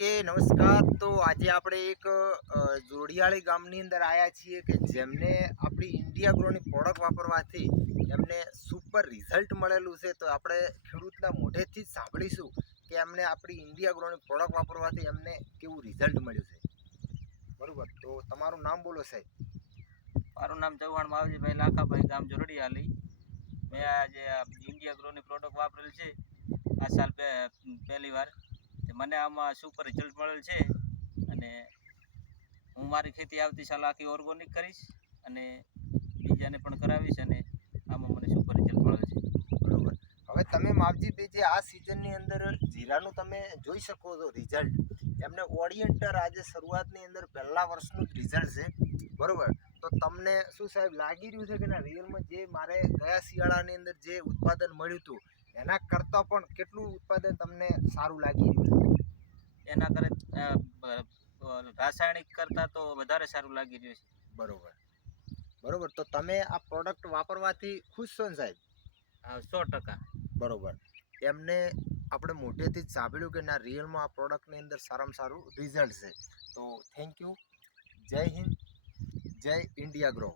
નમસ્કાર. તો આજે આપણે એક જોડિયાળી ગામની અંદર આવ્યા છીએ કે જેમને આપણી ઇન્ડિયા ગ્રોની પ્રોડક્ટ વાપરવાથી એમને સુપર રિઝલ્ટ મળેલું છે. તો આપણે ખેડૂતના મોઢેથી જ સાંભળીશું કે એમને આપણી ઇન્ડિયા ગ્રોની પ્રોડક્ટ વાપરવાથી એમને કેવું રિઝલ્ટ મળ્યું છે. બરાબર. તો તમારું નામ બોલો સાહેબ. મારું નામ ચૌહાણ માવજીભાઈ લાખાભાઈ ગામ જોરડિયાલી. મેં આજે ઇન્ડિયા ગ્રોની પ્રોડક્ટ વાપરેલ છે. આ સાલ પહેલી વાર. મને આમાં સુપર રિઝલ્ટ મળેલ છે અને હું મારી ખેતી આવતી સાલ આખી ઓર્ગોનિક કરીશ અને બીજાને પણ કરાવીશ અને આમાં મને સુપર રિઝલ્ટ મળેલ છે. બરોબર. હવે તમે માવજીભાઈ જે આ સિઝનની અંદર જીરાનું તમે જોઈ શકો છો રિઝલ્ટ એમને ઓરિયન્ટર આજે શરૂઆતની અંદર પહેલા વર્ષનું જ રિઝલ્ટ છે. બરોબર. તો તમને શું સાહેબ લાગી રહ્યું છે કે ના? રિયલમાં જે મારે ગયા શિયાળાની અંદર જે ઉત્પાદન મળ્યું હતું એના કરતાં પણ કેટલું ઉત્પાદન તમને સારું લાગી રહ્યું એના કરે રાસાયણિક કરતાં તો વધારે સારું લાગી રહ્યું છે. બરોબર. બરોબર તો તમે આ પ્રોડક્ટ વાપરવાથી ખુશ છો ને સાહેબ? સો ટકા. બરોબર. એમને આપણે મોઢેથી જ સાંભળ્યું કે ના રિયલમાં આ પ્રોડક્ટની અંદર સારામાં સારું રિઝલ્ટ છે. તો થેન્ક યુ જય હિન્દ જય ઇન્ડિયા ગ્રો